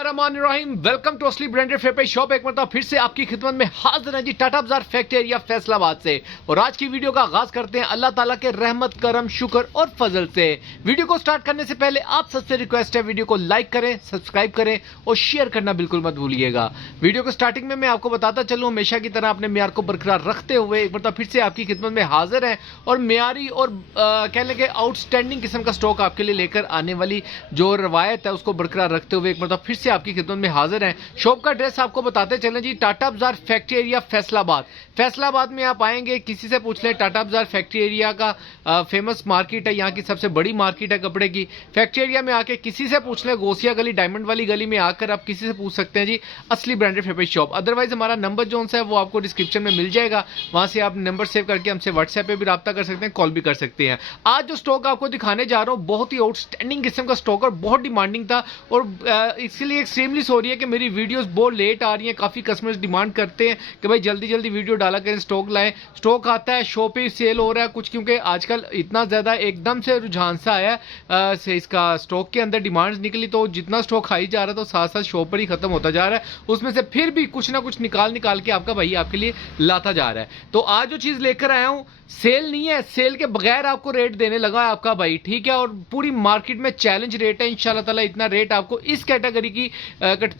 बिस्मिल्लाहिर्रहमानिर्रहीम। Welcome to असली branded फेपर shop. एक मरतबा फिर से आपकी खिदमत में हाजिर है जी, टाटा बाजार फैक्ट्री एरिया फैसलाबाद से। और आज की वीडियो का आगाज करते हैं अल्लाह ताला के रहमत करम शुक्र और फजल से। वीडियो को स्टार्ट करने से पहले आप सबसे रिक्वेस्ट है, वीडियो को लाइक करें, सब्सक्राइब करें और शेयर करना बिल्कुल मत भूलिएगा। वीडियो को स्टार्टिंग में मैं आपको बताता चलूं, हमेशा की तरह अपने म्यार को बरकरार रखते हुए एक मरतबा फिर से आपकी खिदमत में हाजिर है और म्यारी और कह लें कि आउटस्टैंडिंग किस्म का स्टॉक आपके लिए लेकर आने वाली जो रवायत है उसको बरकरार रखते हुए एक मतलब फिर से आपकी खिदमत में हाजिर हैं। शॉप का एड्रेस आपको बताते चलें जी, टाटा बाजार फैक्ट्री एरिया फैसलाबाद। फैसलाबाद में आप आएंगे, किसी से पूछ लें, टाटा बाजार फैक्ट्री एरिया का फेमस मार्केट है, यहाँ की सबसे बड़ी मार्केट है कपड़े की। फैक्ट्री एरिया में आके किसी से पूछ लें, गोसिया गली, डायमंड वाली गली में आकर आप किसी से पूछ सकते हैं जी, असली ब्रांडेड फेपर शॉप। अदरवाइज हमारा नंबर जो है वो आपको डिस्क्रिप्शन में मिल जाएगा, वहां से आप नंबर सेव करके हमसे व्हाट्सएप पे भी रब्ता कर सकते हैं, कॉल भी कर सकते हैं। आज जो स्टॉक आपको दिखाने जा रहा हूँ बहुत ही आउटस्टैंडिंग किस्म का स्टॉक और बहुत डिमांडिंग था और इसके लिए एक्सट्रीमली सॉरी है कि मेरी वीडियोस बहुत लेट आ रही हैं। काफ़ी कस्टमर्स डिमांड करते हैं कि भाई जल्दी जल्दी वीडियो डाला करें, स्टॉक लाएं। स्टॉक आता है, शो पे सेल हो रहा है कुछ, क्योंकि आजकल इतना ज़्यादा एकदम से रुझान सा आया से इसका स्टॉक के अंदर डिमांड्स निकली, तो जितना स्टॉक खाई जा रहा था साथ साथ शो पर ही खत्म होता जा रहा है। उसमें से फिर भी कुछ ना कुछ निकाल के आपका भाई आपके लिए लाता जा रहा है। तो आज जो चीज़ लेकर आया हूँ सेल नहीं है, सेल के बगैर आपको रेट देने लगा है आपका भाई, ठीक है। और पूरी मार्केट में चैलेंज रेट है इंशाल्लाह ताला। इतना रेट आपको इस कैटेगरी की कट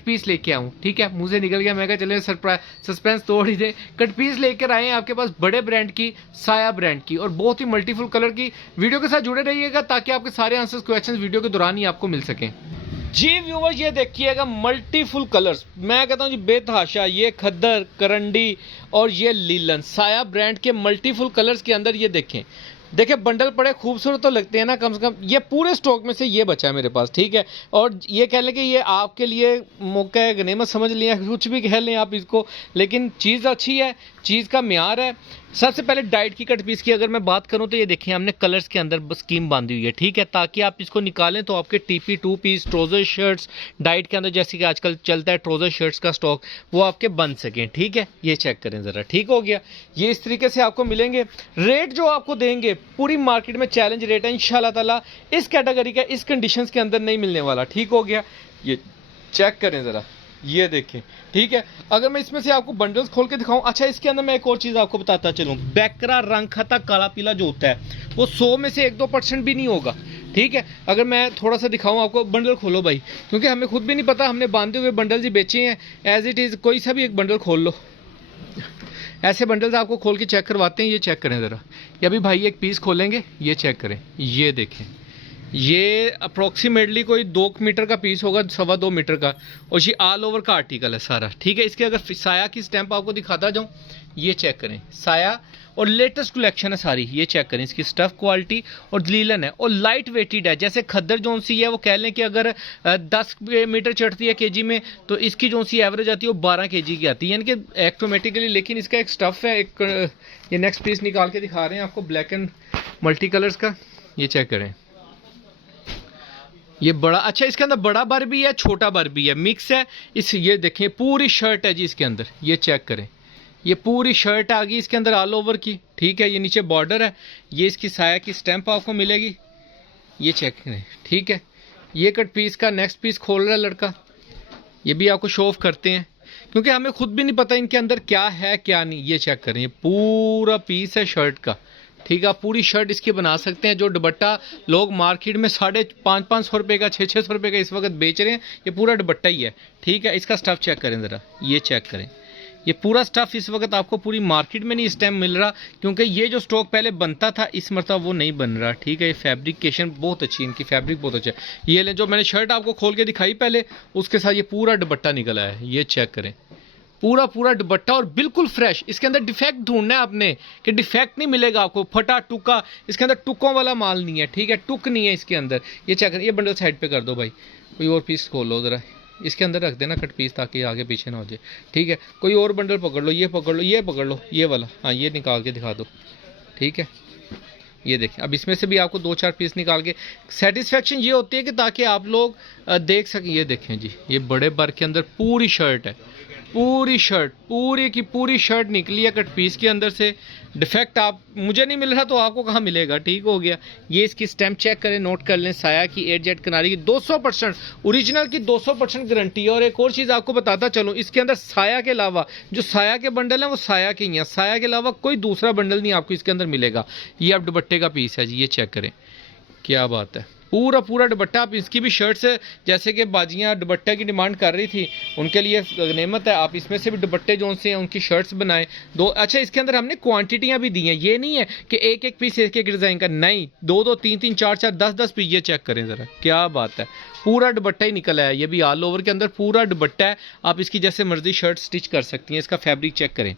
पीस लेके आऊं, ठीक है। मुंह से निकल गया, मैं कहा चले सस्पेंस तोड़ ही दे। कट पीस लेकर आए हैं आपके पास बड़े ब्रांड की, साया ब्रांड की और बहुत ही मल्टीफुल कलर की। वीडियो के साथ जुड़े रहिएगा ताकि आपके सारे आंसर्स क्वेश्चंस वीडियो के दौरान ही आपको मिल सकें जी। व्यूवर्स ये देखिएगा मल्टीफुल कलर्स, मैं कहता हूं जी बेतहाशा, ये खद्दर, करंडी और ये लीलन, साया ब्रांड के मल्टीफुल कलर्स के अंदर ये देखिए बंडल पड़े खूबसूरत तो लगते हैं ना, कम से कम ये पूरे स्टॉक में से ये बचा है मेरे पास, ठीक है। और ये कह लें कि ये आपके लिए मौका है, गनीमत समझ लिया, कुछ भी कह लें आप इसको, लेकिन चीज़ अच्छी है, चीज़ का म्यार है। सबसे पहले डाइट की कट पीस की अगर मैं बात करूं तो ये देखिए हमने कलर्स के अंदर स्कीम बांधी हुई है, ठीक है, ताकि आप इसको निकालें तो आपके टीपी 2 पीस ट्रोजर शर्ट्स डाइट के अंदर, जैसे कि आजकल चलता है ट्रोजर शर्ट्स का स्टॉक, वो आपके बन सकें, ठीक है। ये चेक करें ज़रा, ठीक हो गया। ये इस तरीके से आपको मिलेंगे। रेट जो आपको देंगे पूरी मार्केट में चैलेंज रेट है इंशाल्लाह ताला, इस कैटेगरी का इस कंडीशंस के अंदर नहीं मिलने वाला, ठीक हो गया। ये चेक करें ज़रा, ये देखें, ठीक है। अगर मैं इसमें से आपको बंडल्स खोल के दिखाऊं, अच्छा इसके अंदर मैं एक और चीज़ आपको बताता चलूं, बैकरा रंग खाता काला पीला जो होता है वो 100 में से 1-2% भी नहीं होगा, ठीक है। अगर मैं थोड़ा सा दिखाऊं आपको, बंडल खोलो भाई, क्योंकि हमें खुद भी नहीं पता, हमने बांधे हुए बंडल जी बेचे हैं एज इट इज़। कोई सा भी एक बंडल खोल लो, ऐसे बंडल्स आपको खोल के चेक करवाते हैं। ये चेक करें ज़रा, ये अभी भाई एक पीस खोलेंगे, ये चेक करें, ये देखें, ये अप्रोक्सीमेटली कोई 2 मीटर का पीस होगा, 2.25 मीटर का, और ये ऑल ओवर का आर्टिकल है सारा, ठीक है। इसके अगर साया की स्टैंप आपको दिखाता जाऊं, ये चेक करें, साया और लेटेस्ट कलेक्शन है सारी, ये चेक करें, इसकी स्टफ क्वालिटी और लीलन है और लाइट वेटेड है। जैसे खद्दर जोन सी है वो कह लें कि अगर 10 मीटर चढ़ती है केजी में, तो इसकी जोन सी एवरेज आती है वो 12 केजी की आती है, यानी कि ऑटोमेटिकली। लेकिन इसका एक स्टफ है, एक ये नेक्स्ट पीस निकाल के दिखा रहे हैं आपको, ब्लैक एंड मल्टी कलर्स का, ये चेक करें। ये बड़ा अच्छा, इसके अंदर बड़ा बर भी है, छोटा बर भी है, मिक्स है। ये देखें पूरी शर्ट है जी इसके अंदर, ये चेक करें, ये पूरी शर्ट आ गई इसके अंदर ऑल ओवर की, ठीक है। ये नीचे बॉर्डर है, ये इसकी साया की स्टैंप आपको मिलेगी, ये चेक करें, ठीक है। ये कट पीस का नेक्स्ट पीस खोल रहा है लड़का, ये भी आपको शो ऑफ करते हैं क्योंकि हमें खुद भी नहीं पता इनके अंदर क्या है क्या नहीं। ये चेक करें, ये पूरा पीस है शर्ट का, ठीक है। आप पूरी शर्ट इसकी बना सकते हैं। जो दुपट्टा लोग मार्केट में 550-500 रुपये का, 600 रुपये का इस वक्त बेच रहे हैं, ये पूरा दुपट्टा ही है, ठीक है। इसका स्टफ चेक करें ज़रा, ये चेक करें, ये पूरा स्टफ इस वक्त आपको पूरी मार्केट में नहीं इस टाइम मिल रहा, क्योंकि ये जो स्टॉक पहले बनता था इस मरतबा वो नहीं बन रहा, ठीक है। ये फैब्रिकेशन बहुत अच्छी है, इनकी फैब्रिक बहुत अच्छा है। ये ले जो मैंने शर्ट आपको खोल के दिखाई पहले, उसके साथ ये पूरा दुपट्टा निकला है, ये चेक करें, पूरा दुपट्टा और बिल्कुल फ्रेश। इसके अंदर डिफेक्ट ढूंढना है आपने कि डिफेक्ट नहीं मिलेगा आपको, फटा टुका, इसके अंदर टुकों वाला माल नहीं है, ठीक है, टुक नहीं है इसके अंदर। ये चेक करें, ये बंडल साइड पे कर दो भाई, कोई और पीस खोल लो ज़रा, इसके अंदर रख देना कट पीस ताकि आगे पीछे ना हो जाए, ठीक है। कोई और बंडल पकड़ लो, ये पकड़ लो, ये पकड़ लो, ये वाला, हाँ ये निकाल के दिखा दो, ठीक है। ये देखें, अब इसमें से भी आपको 2-4 पीस निकाल के सेटिस्फेक्शन ये होती है कि ताकि आप लोग देख सकें। ये देखें जी, ये बड़े बर के अंदर पूरी शर्ट है, पूरी शर्ट, पूरी की पूरी शर्ट निकली है कट पीस के अंदर से। डिफेक्ट आप मुझे नहीं मिल रहा तो आपको कहाँ मिलेगा, ठीक हो गया। ये इसकी स्टैम्प चेक करें, नोट कर लें, साया की 8 जेट किनारी की 200% ओरिजिनल की 200% गारंटी है। और एक और चीज़ आपको बताता चलो, इसके अंदर साया के अलावा जो साया के बंडल हैं वो साया के ही हैं, साया के अलावा कोई दूसरा बंडल नहीं आपको इसके अंदर मिलेगा। ये आप दुपट्टे का पीस है जी, ये चेक करें, क्या बात है, पूरा पूरा दुपट्टा। आप इसकी भी शर्ट से, जैसे कि बाजियाँ दुपट्टे की डिमांड कर रही थी, उनके लिए नेमत है, आप इसमें से भी दुपट्टे जो से हैं उनकी शर्ट्स बनाएं दो। अच्छा, इसके अंदर हमने क्वांटिटियाँ भी दी हैं, ये नहीं है कि एक एक पीस एक एक डिज़ाइन का, नहीं, 2-2 3-3 4-4 10-10 पीस। ये चेक करें ज़रा, क्या बात है, पूरा दुपट्टा ही निकला है। ये भी ऑल ओवर के अंदर पूरा दुपट्टा है, आप इसकी जैसे मर्जी शर्ट स्टिच कर सकती हैं। इसका फैब्रिक चेक करें,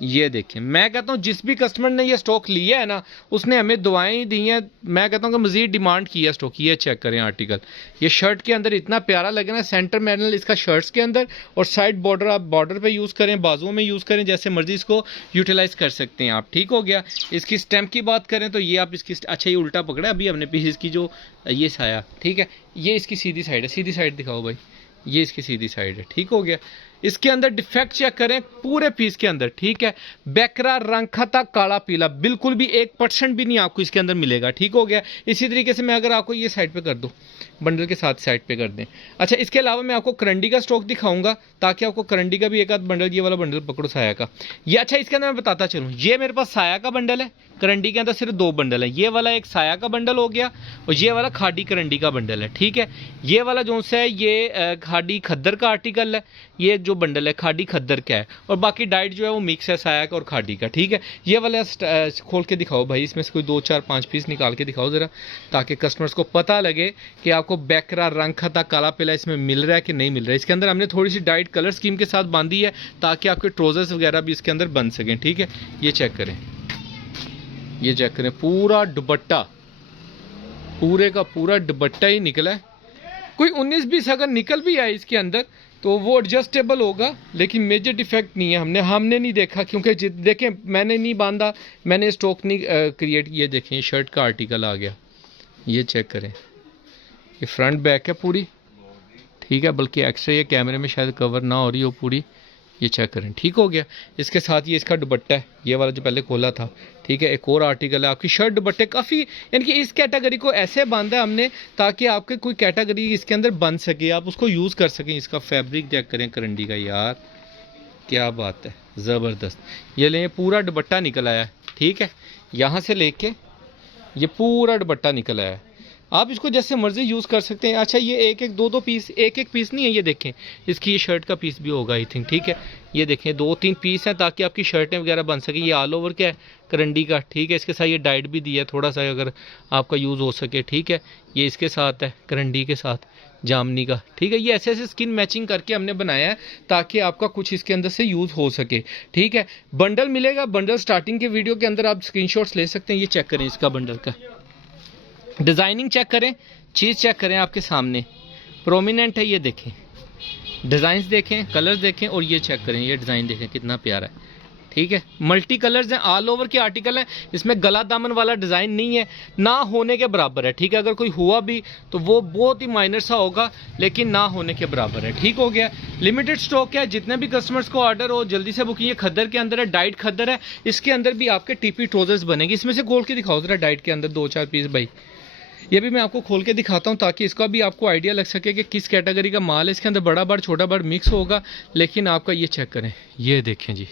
ये देखें। मैं कहता हूँ जिस भी कस्टमर ने ये स्टॉक लिया है ना, उसने हमें दुआएं दी हैं, मैं कहता हूँ कि मज़ीद डिमांड की है स्टॉक। ये चेक करें आर्टिकल, ये शर्ट के अंदर इतना प्यारा लगे ना, सेंटर पैनल इसका शर्ट्स के अंदर, और साइड बॉर्डर आप बॉर्डर पे यूज़ करें, बाजुओं में यूज़ करें, जैसे मर्जी इसको यूटिलाइज़ कर सकते हैं आप, ठीक हो गया। इसकी स्टैम्प की बात करें तो ये आप इसकी, अच्छा ये उल्टा पकड़ा अभी हमने पीस, इसकी जो ये साया, ठीक है, ये इसकी सीधी साइड है, सीधी साइड दिखाओ भाई, ये इसकी सीधी साइड है, ठीक हो गया। इसके अंदर डिफेक्ट चेक करें पूरे पीस के अंदर, ठीक है, बैकरा रंग खता काला पीला, बिल्कुल भी 1% भी नहीं आपको इसके अंदर मिलेगा, ठीक हो गया। इसी तरीके से मैं अगर आपको ये साइड पे कर दूं, बंडल के साथ साइड पे कर दें। अच्छा, इसके अलावा मैं आपको करंडी का स्टॉक दिखाऊंगा, ताकि आपको करंडी का भी एक आध बंडल, ये वाला बंडल पकड़ो साया का, ये अच्छा इसके अंदर मैं बताता चलूँ, ये मेरे पास साया का बंडल है, करंडी के अंदर सिर्फ 2 बंडल है। ये वाला एक साया का बंडल हो गया, और ये वाला खाडी करंडी का बंडल है, ठीक है। ये वाला जो है ये खाडी खद्दर का आर्टिकल है, ये जो बंडल है खाडी खद्दर का है, और बाकी डाइट जो है वो मिक्स है साया का और खाडी का, ठीक है। ये वाला खोल के दिखाओ भाई, इसमें से कोई 2 4 5 पीस निकाल के दिखाओ ज़रा, ताकि कस्टमर्स को पता लगे कि आपको बैकरा रंग खता काला पीला इसमें मिल रहा है कि नहीं मिल रहा है। इसके अंदर हमने थोड़ी सी डाइट कलर स्कीम के साथ बांधी है, ताकि आपके ट्रोजर्स वगैरह भी इसके अंदर बन सकें, ठीक है। ये चेक करें, ये चेक करें, पूरा दुपट्टा, पूरे का पूरा दुपट्टा ही निकला है। कोई 19-20 अगर निकल भी आए इसके अंदर तो वो एडजस्टेबल होगा, लेकिन मेजर डिफेक्ट नहीं है। हमने नहीं देखा, क्योंकि देखें मैंने नहीं बांधा, मैंने स्टॉक नहीं क्रिएट। ये देखें, ये शर्ट का आर्टिकल आ गया, ये चेक करें, ये फ्रंट बैक है पूरी, ठीक है, बल्कि एक्स्ट्रा ये कैमरे में शायद कवर ना हो रही हो पूरी, ये चेक करें, ठीक हो गया। इसके साथ ये इसका दुपट्टा है, ये वाला जो पहले खोला था, ठीक है। एक और आर्टिकल है, आपकी शर्ट दुपट्टे काफ़ी, यानी कि इस कैटेगरी को ऐसे बांधा हमने ताकि आपके कोई कैटेगरी इसके अंदर बन सके, आप उसको यूज़ कर सकें। इसका फैब्रिक चेक करें करंडी का, यार क्या बात है, ज़बरदस्त। ये लें, पूरा दुपट्टा निकल आया है, ठीक है, यहाँ से लेके ये पूरा दुपट्टा निकल आया है, आप इसको जैसे मर्जी यूज़ कर सकते हैं। अच्छा, ये एक एक 2-2 पीस, एक एक पीस नहीं है, ये देखें, इसकी ये शर्ट का पीस भी होगा आई थिंक, ठीक है। ये देखें 2-3 पीस हैं ताकि आपकी शर्टें वगैरह बन सकें। ये ऑल ओवर क्या है, करंडी का, ठीक है। इसके साथ ये डाइट भी दिया है थोड़ा सा, अगर आपका यूज़ हो सके, ठीक है। ये इसके साथ है, करंडी के साथ जामनी का, ठीक है। ये ऐसे ऐसे स्किन मैचिंग करके हमने बनाया है ताकि आपका कुछ इसके अंदर से यूज़ हो सके, ठीक है। बंडल मिलेगा, बंडल स्टार्टिंग के वीडियो के अंदर आप स्क्रीनशॉट्स ले सकते हैं। ये चेक करें, इसका बंडल का डिज़ाइनिंग चेक करें, चीज़ चेक करें, आपके सामने प्रोमिनेंट है, ये देखें, डिज़ाइंस देखें, कलर्स देखें, और ये चेक करें, ये डिज़ाइन देखें कितना प्यारा है, ठीक है। मल्टी कलर्स हैं, ऑल ओवर के आर्टिकल हैं, इसमें गला दामन वाला डिज़ाइन नहीं है, ना होने के बराबर है, ठीक है। अगर कोई हुआ भी तो वो बहुत ही माइनर सा होगा, लेकिन ना होने के बराबर है, ठीक हो गया। लिमिटेड स्टॉक है, जितने भी कस्टमर्स को ऑर्डर हो जल्दी से बुकिंग। ये खद्दर के अंदर है, डाइट खद्दर है, इसके अंदर भी आपके टीपी ट्रोजर्स बनेंगे। इसमें से खोल के दिखाओ जरा, डाइट के अंदर 2-4 पीस भाई, ये भी मैं आपको खोल के दिखाता हूँ ताकि इसका भी आपको आइडिया लग सके कि किस कैटेगरी का माल है। इसके अंदर बड़ा बड़ छोटा बड़ मिक्स होगा, लेकिन आपका ये चेक करें, ये देखें जी,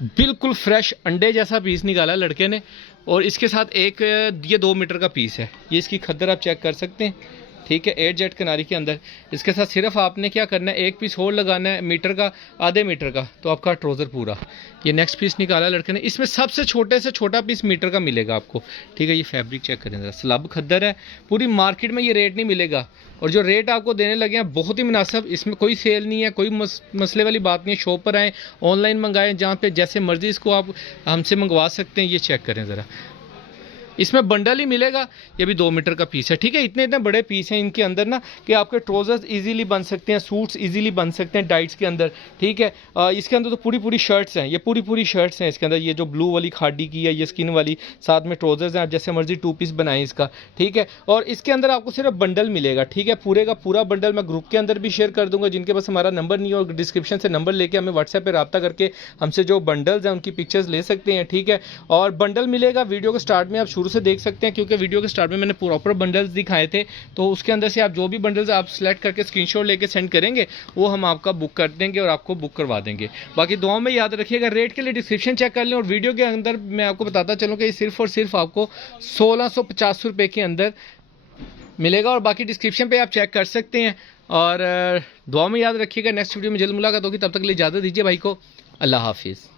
बिल्कुल फ्रेश अंडे जैसा पीस निकाला लड़के ने। और इसके साथ एक ये 2 मीटर का पीस है, ये इसकी खद्दर आप चेक कर सकते हैं, ठीक है, 8 जेट किनारी के अंदर। इसके साथ सिर्फ आपने क्या करना है, एक पीस और लगाना है मीटर का, आधे मीटर का, तो आपका ट्रोज़र पूरा। ये नेक्स्ट पीस निकाला लड़के ने, इसमें सबसे छोटे से छोटा पीस मीटर का मिलेगा आपको, ठीक है। ये फैब्रिक चेक करें जरा, स्लब खद्दर है, पूरी मार्केट में ये रेट नहीं मिलेगा, और जो रेट आपको देने लगे हैं बहुत ही मुनासिब। इसमें कोई सेल नहीं है, कोई मसले वाली बात नहीं है। शॉप पर आएँ, ऑनलाइन मंगाएँ, जहाँ पे जैसे मर्जी इसको आप हमसे मंगवा सकते हैं। ये चेक करें ज़रा, इसमें बंडल ही मिलेगा। ये भी 2 मीटर का पीस है, ठीक है। इतने इतने बड़े पीस हैं इनके अंदर ना कि आपके ट्राउजर्स इजीली बन सकते हैं, सूट्स इजीली बन सकते हैं डाइट्स के अंदर, ठीक है। इसके अंदर तो पूरी पूरी शर्ट्स हैं, ये पूरी पूरी शर्ट्स हैं इसके अंदर। ये जो ब्लू वाली खाडी की है, ये स्किन वाली, साथ में ट्राउजर्स हैं, आप जैसे मर्जी 2 पीस बनाएं इसका, ठीक है। और इसके अंदर आपको सिर्फ बंडल मिलेगा, ठीक है। पूरे का पूरा बंडल मैं ग्रुप के अंदर भी शेयर कर दूंगा। जिनके पास हमारा नंबर नहीं हो, डिस्क्रिप्शन से नंबर लेके हमें व्हाट्सएप पे रब्ता करके हमसे जो बंडल्स हैं उनकी पिक्चर्स ले सकते हैं, ठीक है। और बंडल मिलेगा वीडियो के स्टार्ट में, आप शुरू से देख सकते हैं क्योंकि वीडियो के स्टार्ट में मैंने प्रॉपर बंडल्स दिखाए थे। तो उसके अंदर से आप जो भी बंडल्स आप सेलेक्ट करके स्क्रीनशॉट लेके सेंड करेंगे वो हम आपका बुक कर देंगे और आपको बुक करवा देंगे। बाकी दुआओं में याद रखिएगा। रेट के लिए डिस्क्रिप्शन चेक कर लें और वीडियो के अंदर मैं आपको बताता चलूँ कि सिर्फ और सिर्फ आपको 1650 रुपये के अंदर मिलेगा। और बाकी डिस्क्रिप्शन पे आप चेक कर सकते हैं। और दुआ में याद रखिएगा। नेक्स्ट वीडियो में जल्द मुलाकात होगी, तब तक के लिए इजाज़त दीजिए भाई को। अल्लाह हाफिज़।